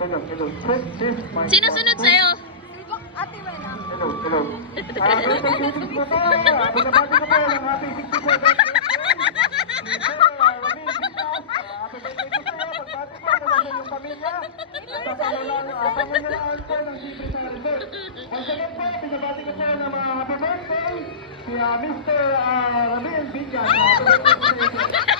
Hello, hello. Check this. Sino sunod sa'yo? Ate Wena. Hello, hello. Birthday greetings po tayo. Binabati ko po ng happy 67th birthday. Happy birthday po sa'yo. Pagbati po mula sa iyong pamilya. Sa pamilyalaan po ng Libre sa Albert. Once again po, binabati ko po ng mga happy birthday. Si Mr. Ramil Binyan. Happy birthday po sa inyo.